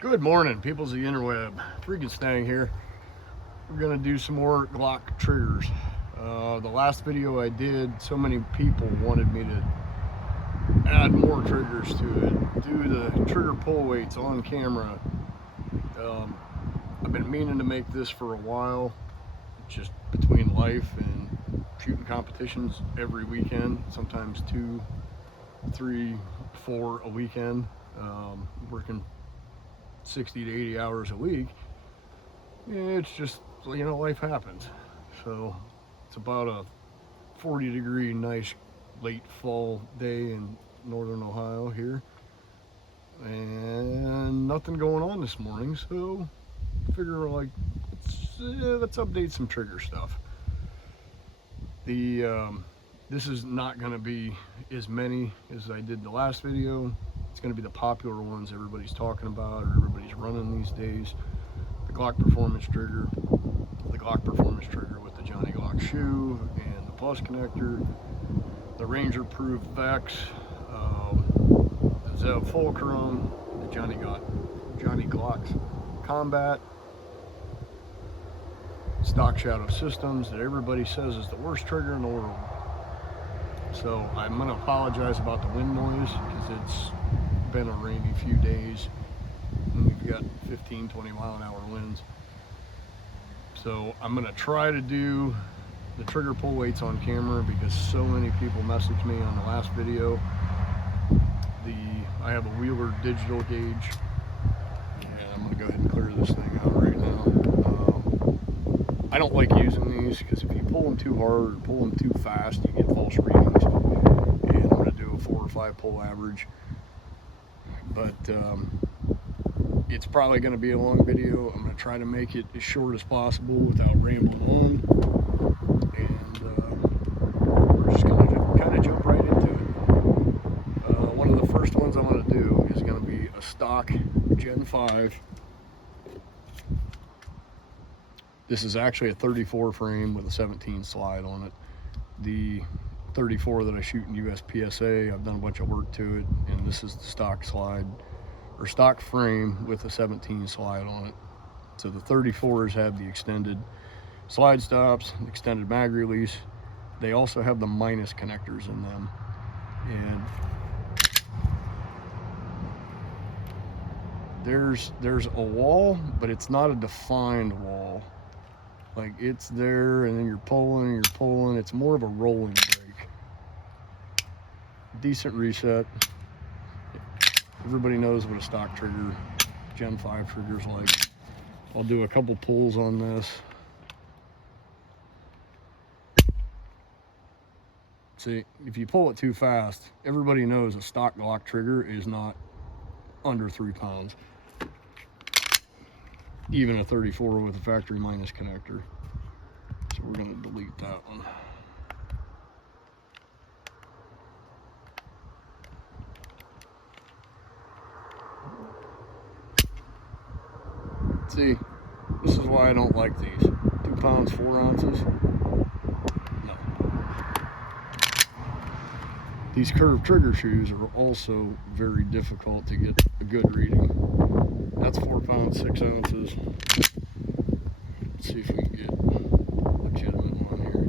Good morning, peoples of the interweb. Freaking Stang here. We're gonna do some more Glock triggers. The last video I did, so many people wanted me to add more triggers to it, do the trigger pull weights on camera. I've been meaning to make this for a while, just between life and shooting competitions every weekend, sometimes 2, 3, 4 a weekend, working 60 to 80 hours a week. It's just, you know, life happens. So it's about a 40-degree nice late fall day in northern Ohio here, and nothing going on this morning, so I figure let's update some trigger stuff. This is not going to be as many as I did the last video. It's going to be the popular ones everybody's talking about or everybody's running these days. The Glock Performance trigger, the Glock Performance trigger with the Johnny Glock shoe and the plus connector, the Ranger Proof Vex, the Zev Fulcrum, the Johnny Glock's Combat, Stock Shadow Systems that everybody says is the worst trigger in the world. So I'm going to apologize about the wind noise because it's been a rainy few days and we've got 15-20 mile-an-hour winds. So I'm going to try to do the trigger pull weights on camera because so many people messaged me on the last video. I have a Wheeler digital gauge, and I'm going to go ahead and clear this thing out right now. I don't like using these because if you pull them too hard or pull them too fast, you get false readings. And I'm going to do a 4 or 5 pull average. But it's probably going to be a long video. I'm going to try to make it as short as possible without rambling on. And we're just going to kind of jump right into it. One of the first ones I'm going to do is going to be a stock Gen 5. This is actually a 34 frame with a 17 slide on it. The 34 that I shoot in USPSA, I've done a bunch of work to it, and this is the stock slide or stock frame with a 17 slide on it. So the 34s have the extended slide stops, extended mag release. They also have the minus connectors in them, and there's a wall, but it's not a defined wall. Like, it's there and then you're pulling. It's more of a rolling break. Decent reset. Everybody knows what a stock trigger, Gen 5 trigger's like. I'll do a couple pulls on this. See, if you pull it too fast, everybody knows a stock Glock trigger is not under 3 pounds. Even a 34 with a factory minus connector. So we're going to delete that one. See, this is why I don't like these. 2 pounds, 4 ounces. No. These curved trigger shoes are also very difficult to get a good reading. That's 4 pounds, 6 ounces. Let's see if we can get a legitimate one here.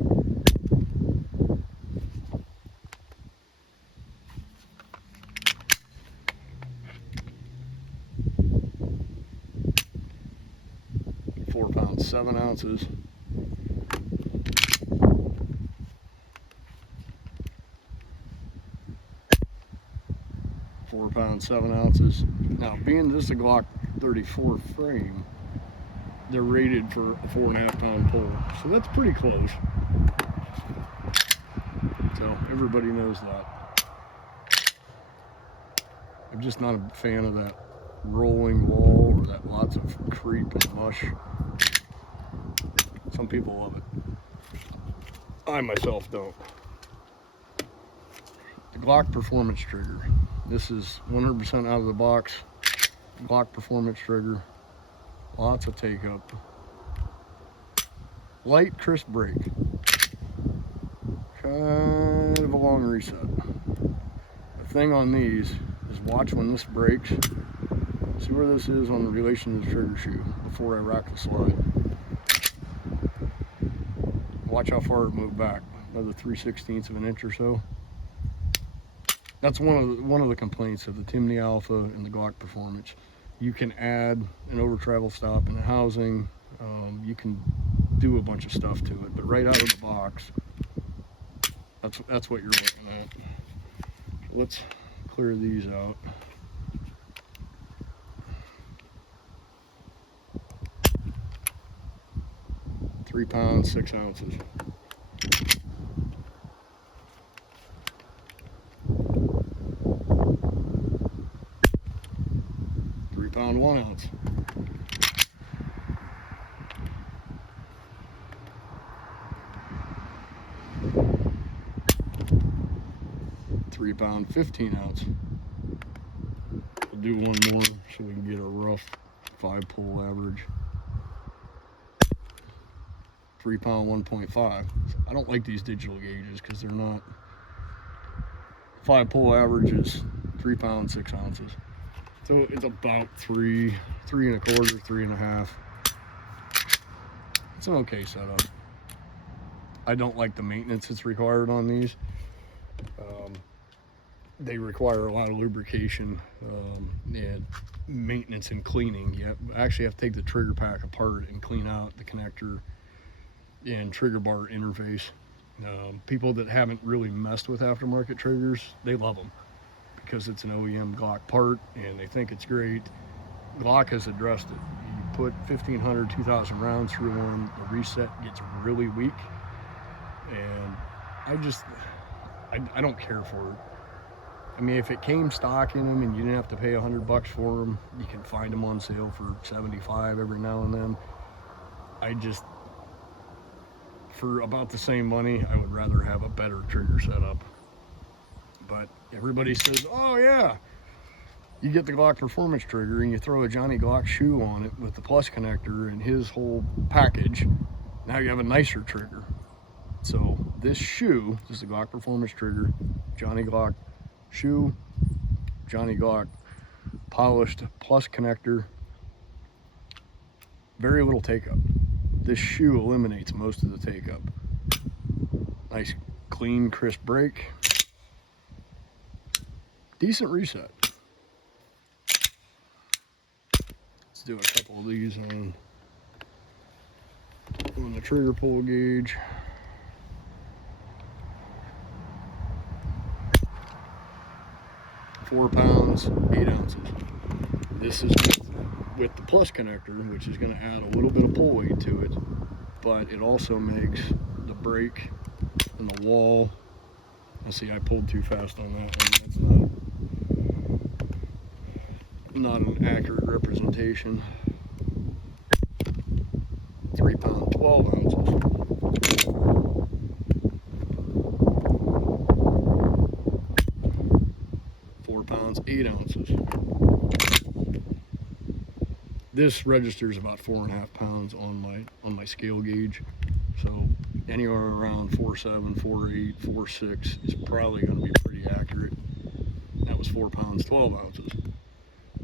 £4, 7 ounces. £4, 7 ounces. Now, being this is a Glock 34 frame, they're rated for a 4.5 pound pull, so that's pretty close. So everybody knows that. I'm just not a fan of that rolling wall or that lots of creep and mush. Some people love it. I myself don't. The Glock Performance trigger. This is 100% out of the box. Glock Performance trigger. Lots of take up. Light, crisp break. Kind of a long reset. The thing on these is watch when this breaks. See where this is on the relation to the trigger shoe before I rack the slide. Watch how far it moved back, another 3/16 of an inch or so. That's one of the complaints of the Timney Alpha and the Glock Performance. You can add an over travel stop in the housing. You can do a bunch of stuff to it, but right out of the box, that's what you're looking at. Let's clear these out. £3 pounds, 6 ounces. £3 1 ounce. £3 15 ounce. We'll do one more so we can get a rough 5 pull average. £3 1.5. I don't like these digital gauges because they're not. 5 pull average is £3 6 ounces. So it's about 3 1/4, 3 1/2. It's an okay setup. I don't like the maintenance that's required on these. They require a lot of lubrication and maintenance and cleaning. You actually have to take the trigger pack apart and clean out the connector and trigger bar interface. People that haven't really messed with aftermarket triggers, they love them because it's an OEM Glock part and they think it's great. Glock has addressed it. You put 1,500, 2,000 rounds through one, the reset gets really weak, and I don't care for it. I mean, if it came stock in them and you didn't have to pay $100 for them, you can find them on sale for 75 every now and then. For about the same money, I would rather have a better trigger setup. But everybody says, oh yeah, you get the Glock Performance trigger and you throw a Johnny Glock shoe on it with the plus connector and his whole package, now you have a nicer trigger. So this shoe, this is the Glock Performance trigger, Johnny Glock shoe, Johnny Glock polished plus connector, very little take up. This shoe eliminates most of the take up. Nice clean crisp brake, decent reset. Let's do a couple of these on the trigger pull gauge. £4 8 ounces. This is with the plus connector, which is going to add a little bit of pull weight to it, but it also makes the brake and the wall. I see I pulled too fast on that one. That's not an accurate representation. £3 12 ounces. £4 8 ounces. This registers about 4.5 pounds on my scale gauge, so anywhere around 4.7, 4.8, 4.6 is probably going to be pretty accurate. That was £4 12 ounces.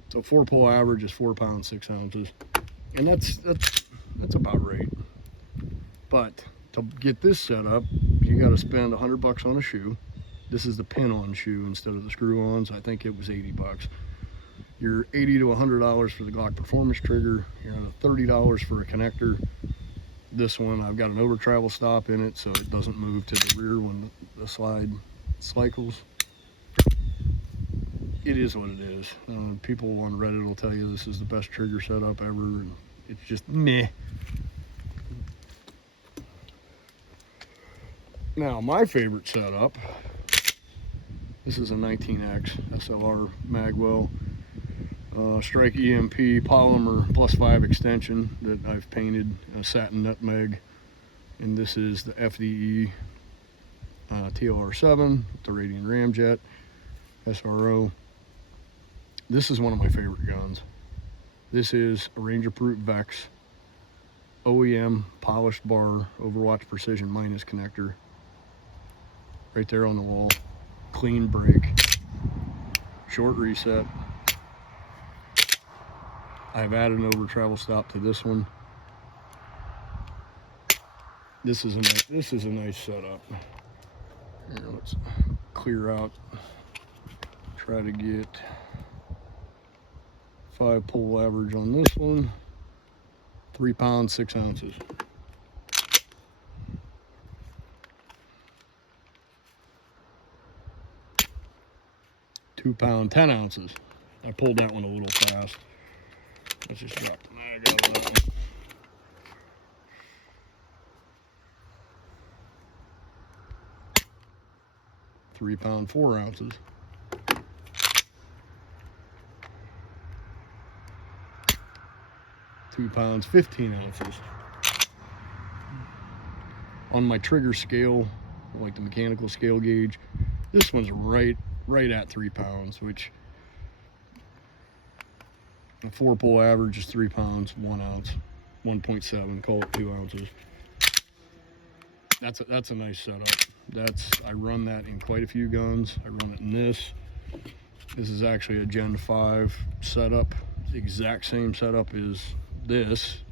So 4 pull average is £4 6 ounces, and that's about right. But to get this set up, you got to spend $100 on a shoe. This is the pin-on shoe instead of the screw-ons. I think it was $80. You're $80 to $100 for the Glock Performance trigger. You're on $30 for a connector. This one, I've got an over travel stop in it, so it doesn't move to the rear when the slide cycles. It is what it is. People on Reddit will tell you this is the best trigger setup ever, and it's just meh. Now, my favorite setup, this is a 19X SLR magwell. Strike EMP polymer +5 extension that I've painted satin nutmeg, and this is the FDE TLR7, the Radian Ramjet SRO. This is one of my favorite guns. This is a Ranger Brute Vex OEM polished bar Overwatch Precision minus connector. Right there on the wall. Clean brake. Short reset. I've added an over travel stop to this one. This is a nice setup. Here, let's clear out. Try to get 5 pull average on this one. 3 pounds 6 ounces. 2 pound 10 ounces. I pulled that one a little fast. Let's just drop the mag out of that one. 3 pound 4 ounces. 2 pounds 15 ounces. On my trigger scale, like the mechanical scale gauge, this one's right at 3 pounds, which a 4 pull average is 3 pounds 1 ounce, 1.7, call it 2 ounces. That's a nice setup. I run that in quite a few guns. I run it in this. This is actually a Gen 5 setup. The exact same setup as this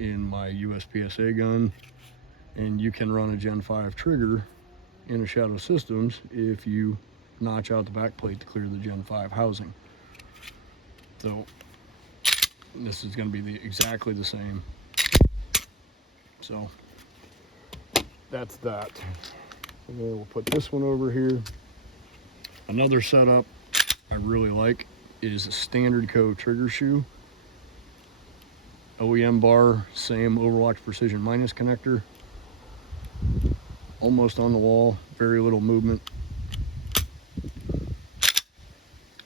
in my USPSA gun. And you can run a Gen 5 trigger in a Shadow Systems if you notch out the back plate to clear the Gen 5 housing. So this is going to be exactly the same. So that's that. And then we'll put this one over here. Another setup I really like is a StandardCo trigger shoe. OEM bar, same Overwatch Precision minus connector. Almost on the wall, very little movement. I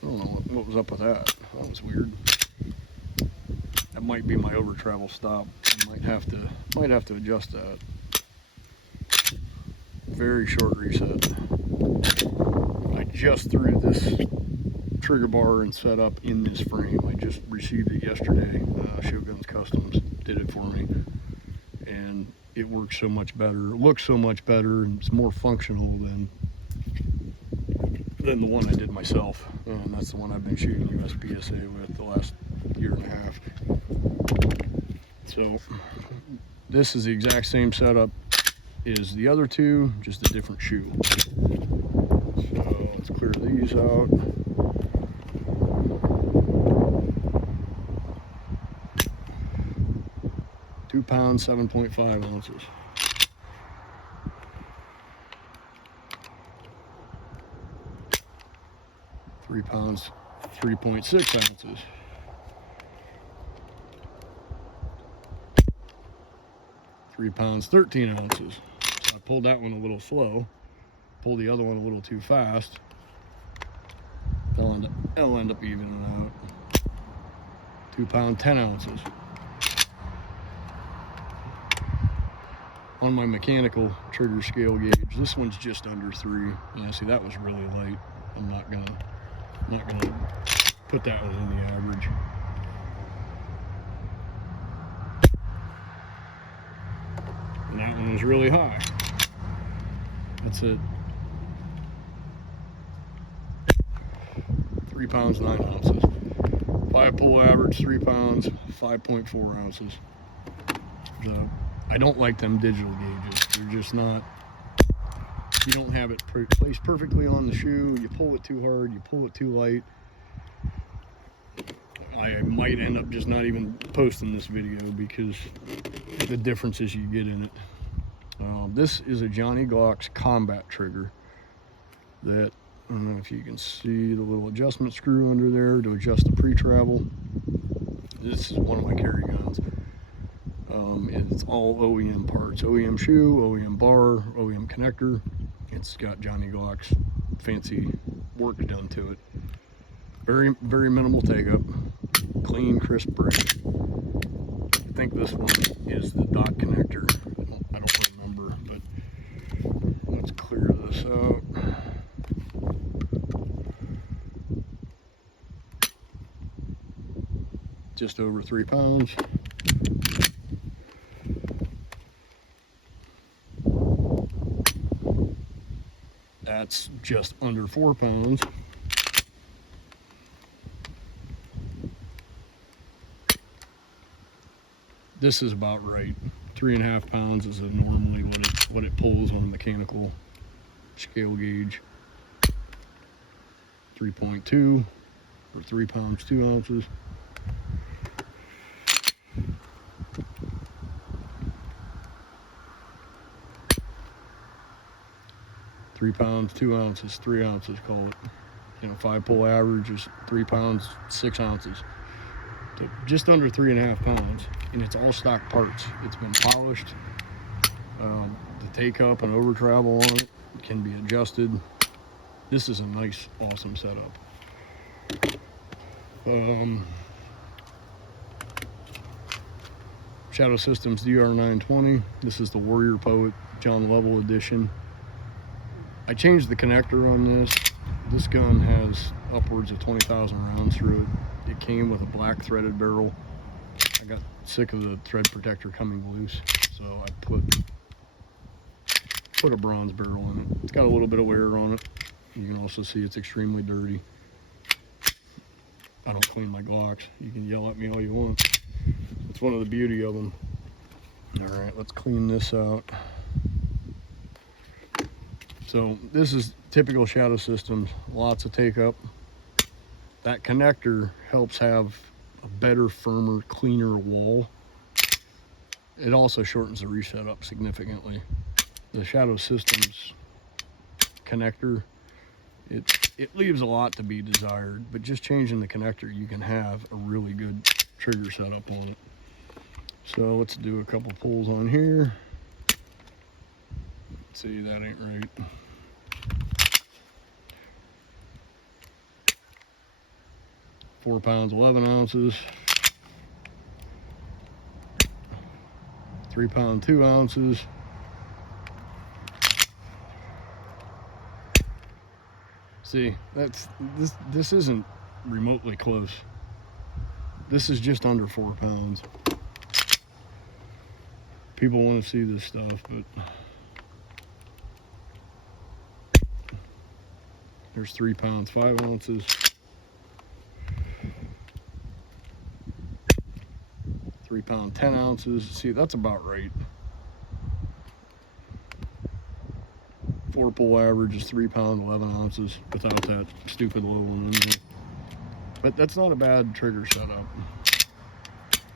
don't know what was up with that. That was weird. That might be my over travel stop. I might have to adjust that. Very short reset. I just threw this trigger bar and setup in this frame. I just received it yesterday. Shoguns Customs did it for me, and it works so much better. It looks so much better, and it's more functional than the one I did myself. And that's the one I've been shooting USPSA with the last year and a half. So this is the exact same setup as the other two, just a different shoe. So let's clear these out. £2 7.5 ounces. 3 pounds 3.6 ounces. 3 pounds 13 ounces. So I pulled that one a little slow, pulled the other one a little too fast. It'll end up evening out. 2 pound 10 ounces. On my mechanical trigger scale gauge, this one's just under 3. Yeah, see, that was really light. I'm not gonna put that one in the average. And that one was really high. That's it. 3 pounds 9 ounces. 5 pull average, 3 pounds 5.4 ounces. So I don't like them digital gauges. They're just not, you don't have it placed perfectly on the shoe. You pull it too hard, you pull it too light. I might end up just not even posting this video because the differences you get in it. This is a Johnny Glock's combat trigger that, I don't know if you can see the little adjustment screw under there to adjust the pre-travel. This is one of my carry guns. It's all OEM parts. OEM shoe, OEM bar, OEM connector. It's got Johnny Glock's fancy work done to it. Very, very minimal take-up. Clean, crisp break. I think this one is the dot connector. I don't remember, but let's clear this out. Just over 3 pounds. That's just under 4 pounds. This is about right. 3.5 pounds is normally what it pulls on a mechanical scale gauge. 3.2 or 3 pounds 2 ounces. Three pounds 2 ounces, 3 ounces, call it. 5 pull average is 3 pounds 6 ounces. So just under 3.5 pounds, and it's all stock parts. It's been polished. The take up and over travel on it can be adjusted. This is a nice, awesome setup. Shadow Systems DR920. This is the Warrior Poet John Lovell edition. I changed the connector on this. This gun has upwards of 20,000 rounds through it. It came with a black threaded barrel. I got sick of the thread protector coming loose, so I put a bronze barrel in it. It's got a little bit of wear on it. You can also see it's extremely dirty. I don't clean my Glocks. You can yell at me all you want. It's one of the beauty of them. All right, let's clean this out. So this is typical Shadow Systems, lots of take up. That connector helps have a better, firmer, cleaner wall. It also shortens the reset up significantly. The Shadow Systems connector, it leaves a lot to be desired, but just changing the connector, you can have a really good trigger setup on it. So let's do a couple pulls on here. Let's see, that ain't right. Four pounds 11 ounces. 3 pound 2 ounces. See, this isn't remotely close. This is just under 4 pounds. People want to see this stuff, but there's 3 pounds 5 ounces. 3 pound 10 ounces. See, that's about right. 4 pull average is 3 pound 11 ounces without that stupid low one in there. But that's not a bad trigger setup.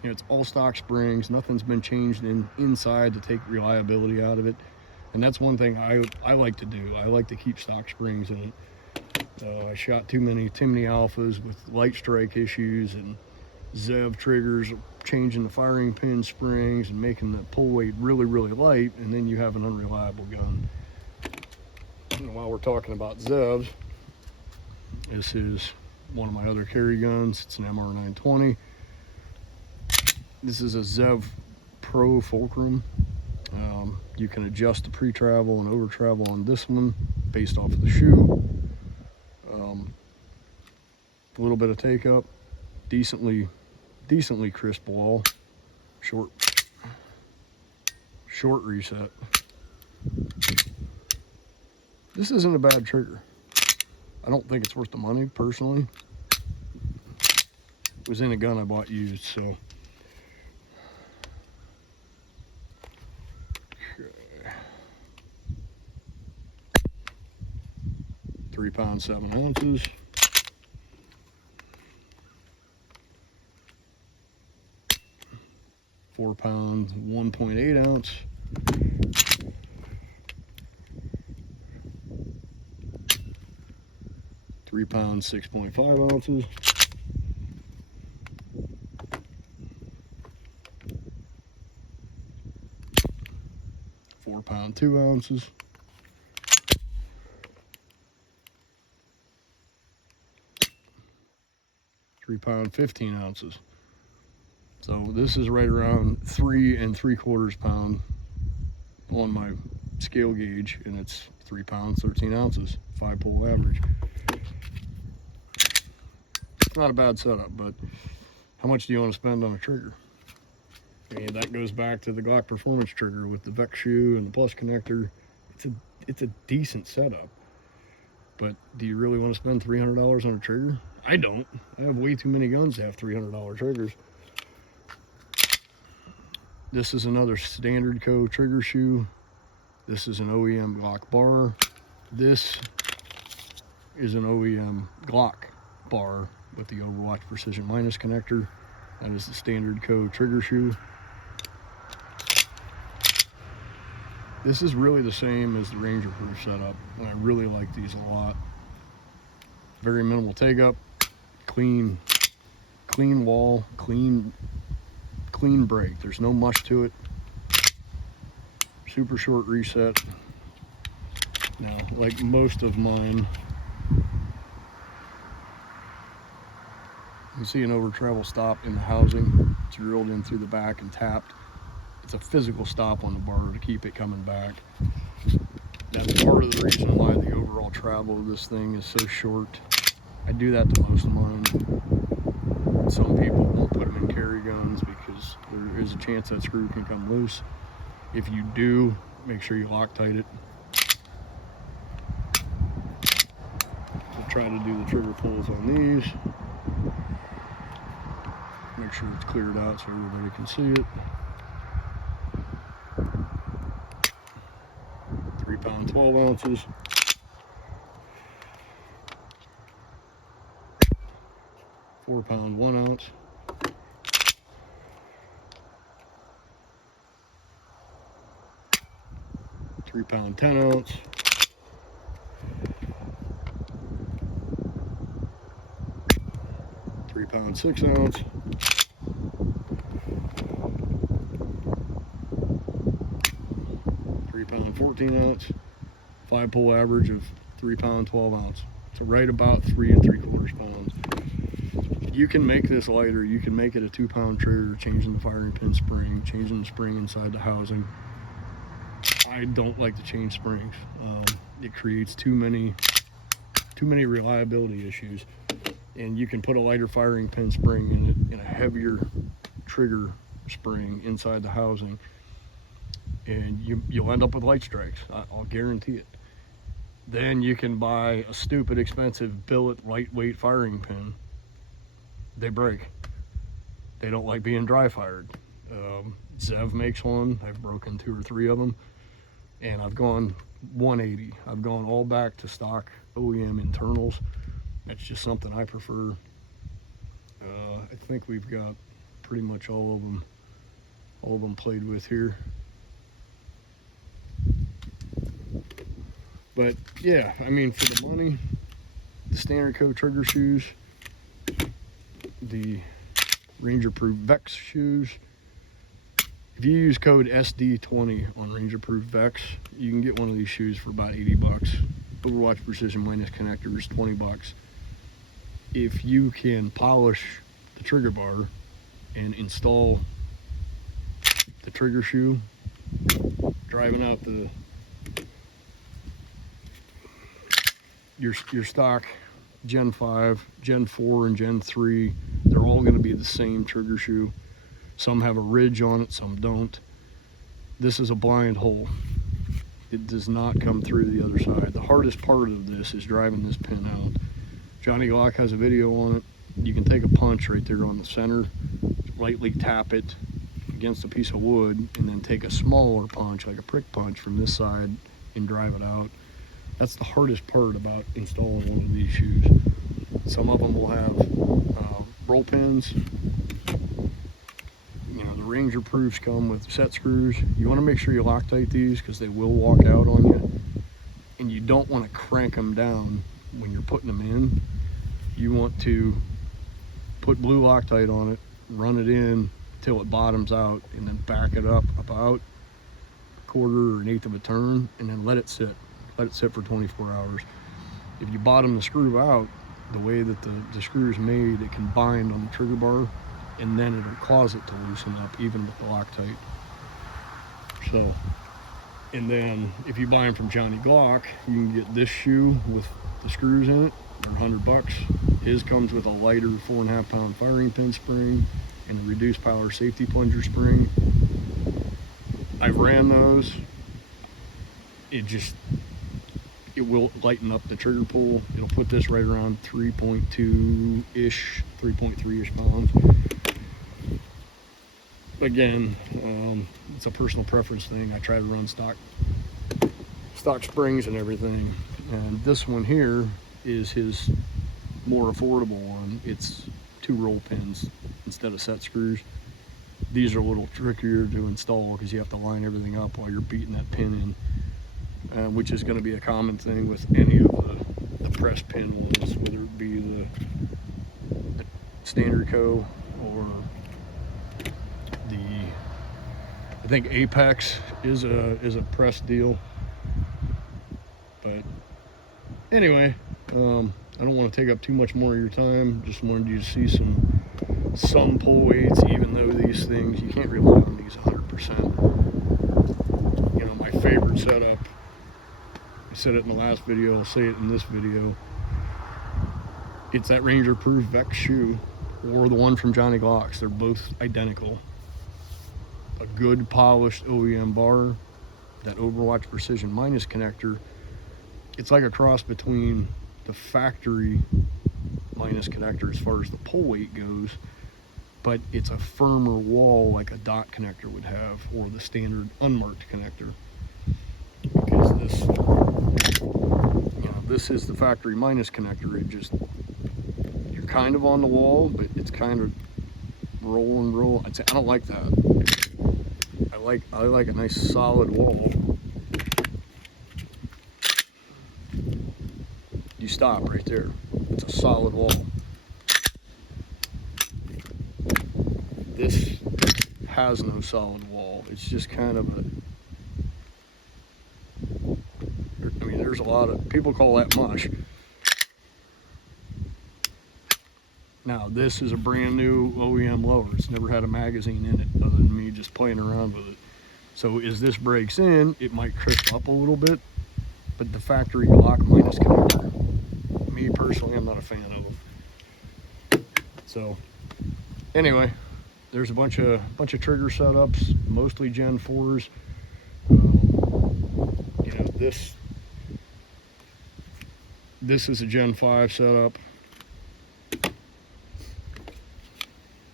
It's all stock springs. Nothing's been changed inside to take reliability out of it. And that's one thing I like to do. I like to keep stock springs in it. I shot too many alphas with light strike issues and Zev triggers, changing the firing pin springs and making the pull weight really, really light, and then you have an unreliable gun. And while we're talking about Zevs, this is one of my other carry guns. It's an MR920. This is a Zev Pro Fulcrum. You can adjust the pre-travel and over-travel on this one based off of the shoe. A little bit of take-up, decently crisp wall, short reset. This isn't a bad trigger. I don't think it's worth the money, personally. It was in a gun I bought used, so. Okay. 3 pounds 7 ounces. 4 pounds 1.8 ounce. 3 pounds 6.5 ounces. 4 pound 2 ounces. 3 pound 15 ounces. So this is right around 3 3/4 pound on my scale gauge, and it's 3 pounds 13 ounces, 5 pull average. It's not a bad setup, but how much do you want to spend on a trigger? And that goes back to the Glock Performance trigger with the Vex shoe and the plus connector. It's a decent setup, but do you really want to spend $300 on a trigger? I don't. I have way too many guns to have $300 triggers. This is another StandardCo trigger shoe. This is an OEM Glock bar. This is an OEM Glock bar with the Overwatch Precision Minus connector. That is the StandardCo trigger shoe. This is really the same as the Ranger Proof setup, and I really like these a lot. Very minimal take up, clean wall, clean break. There's no mush to it. Super short reset. Now, like most of mine, you can see an over travel stop in the housing. It's drilled in through the back and tapped. It's a physical stop on the bar to keep it coming back. That's part of the reason why the overall travel of this thing is so short. I do that to most of mine. Some people won't put them in carry guns because there is a chance that screw can come loose. If you do, make sure you Loctite it. We'll try to do the trigger pulls on these. Make sure it's cleared out so everybody can see it. 3 pound 12 ounces. 4 pound 1 ounce. 3 pound 10 ounce. 3 pound 6 ounce. 3 pound 14 ounce. 5 pull average of 3 pound 12 ounce. So right about 3 3/4 pounds. You can make this lighter. You can make it a 2 pound trigger, changing the firing pin spring, changing the spring inside the housing. I don't like to change springs. It creates too many reliability issues. And you can put a lighter firing pin spring in it, in a heavier trigger spring inside the housing, and you'll end up with light strikes. I'll guarantee it. Then you can buy a stupid expensive billet lightweight firing pin. They break. They don't like being dry fired. Zev makes one. I've broken 2 or 3 of them, and I've gone 180. I've gone all back to stock OEM internals. That's just something I prefer. I think we've got pretty much all of them played with here. But yeah, I mean, for the money, the StandardCo trigger shoes, the Ranger Proof Vex shoes. If you use code SD20 on Ranger Proof Vex, you can get one of these shoes for about 80 bucks. Overwatch Precision Minus connectors, 20 bucks. If you can polish the trigger bar and install the trigger shoe, driving out your stock Gen 5, Gen 4, and Gen 3, they're all going to be the same trigger shoe. Some have a ridge on it, some don't. This is a blind hole. It does not come through the other side. The hardest part of this is driving this pin out. Johnny Glock has a video on it. You can take a punch right there on the center, lightly tap it against a piece of wood, and then take a smaller punch, like a prick punch from this side, and drive it out. That's the hardest part about installing one of these shoes. Some of them will have roll pins. You know, the Ranger Proofs come with set screws. You want to make sure you Loctite these because they will walk out on you. And you don't want to crank them down when you're putting them in. You want to put blue Loctite on it, run it in till it bottoms out, and then back it up about a quarter or an eighth of a turn, and then let it sit. Let it sit for 24 hours. If you bottom the screw out, the way that the screw is made, it can bind on the trigger bar, and then it'll cause it to loosen up even with the Loctite. So, and then if you buy them from Johnny Glock, you can get this shoe with the screws in it. They're 100 bucks. His comes with a lighter 4.5 pound firing pin spring and a reduced power safety plunger spring. I've ran those. It will lighten up the trigger pull. It'll put this right around 3.2-ish, 3.3-ish pounds. again, it's a personal preference thing. I try to run stock springs and everything, and this one here is his more affordable one. It's 2 roll pins instead of set screws. These are a little trickier to install because you have to line everything up while you're beating that pin in, which is going to be a common thing with any of the press pin ones, whether it be the StandardCo or I think Apex is a press deal. But anyway, I don't want to take up too much more of your time. Just wanted you to see some pull weights, even though these things, you can't rely on these 100%. You know, my favorite setup, I said it in the last video, I'll say it in this video, it's that Ranger Proof Vex shoe or the one from Johnny Glock's. They're both identical. A good polished OEM bar, that Overwatch Precision minus connector, it's like a cross between the factory minus connector as far as the pull weight goes, but it's a firmer wall like a dot connector would have, or the standard unmarked connector. Because this, you know, this is the factory minus connector. It just, you're kind of on the wall, but it's kind of roll and roll. I don't like that. I like a nice solid wall. You stop right there. It's a solid wall. This has no solid wall. It's just kind of a, I mean, there's a lot of people call that mush. Now this is a brand new OEM lower. It's never had a magazine in it other than me just playing around with it. So as this breaks in, it might crisp up a little bit, but the factory Glock minus connector, me personally, I'm not a fan of them. So anyway, there's a bunch of trigger setups, mostly Gen 4s. You know, this is a Gen 5 setup.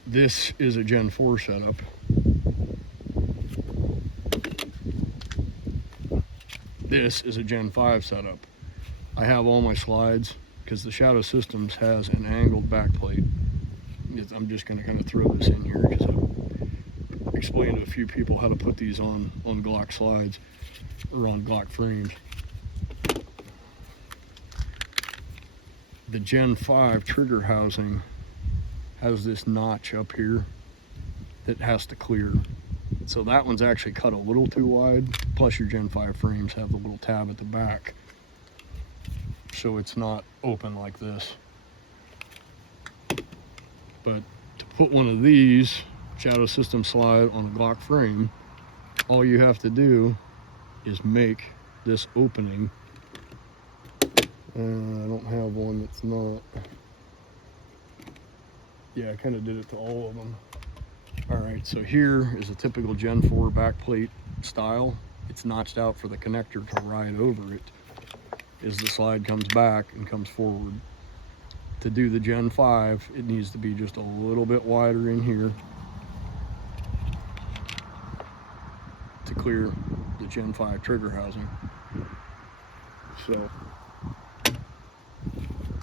This is a Gen 4 setup. This is a Gen 5 setup. I have all my slides because the Shadow Systems has an angled back plate. I'm just going to kind of throw this in here because I've explained to a few people how to put these on Glock slides or on Glock frames. The Gen 5 trigger housing has this notch up here that has to clear. So that one's actually cut a little too wide, plus your Gen 5 frames have the little tab at the back, so it's not open like this. But to put one of these Shadow System slide on a Glock frame, all you have to do is make this opening. I don't have one that's not. Yeah, I kind of did it to all of them. All right, so here is a typical Gen 4 backplate style. It's notched out for the connector to ride over it as the slide comes back and comes forward. To do the Gen 5, it needs to be just a little bit wider in here to clear the Gen 5 trigger housing. So,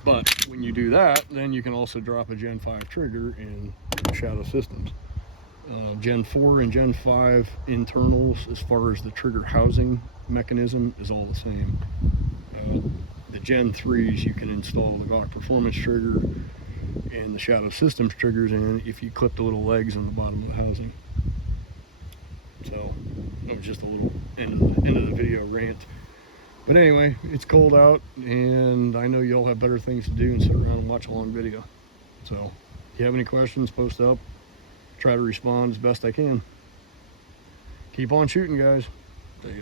but when you do that, then you can also drop a Gen 5 trigger in Shadow Systems. Gen 4 and Gen 5 internals, as far as the trigger housing mechanism, is all the same. The Gen 3s, you can install the Glock Performance trigger and the Shadow Systems triggers in if you clip the little legs on the bottom of the housing. So that was just a little end of the video rant. But anyway, it's cold out, and I know y'all have better things to do than sit around and watch a long video. So if you have any questions, post up. Try to respond as best I can. Keep on shooting, guys. See ya.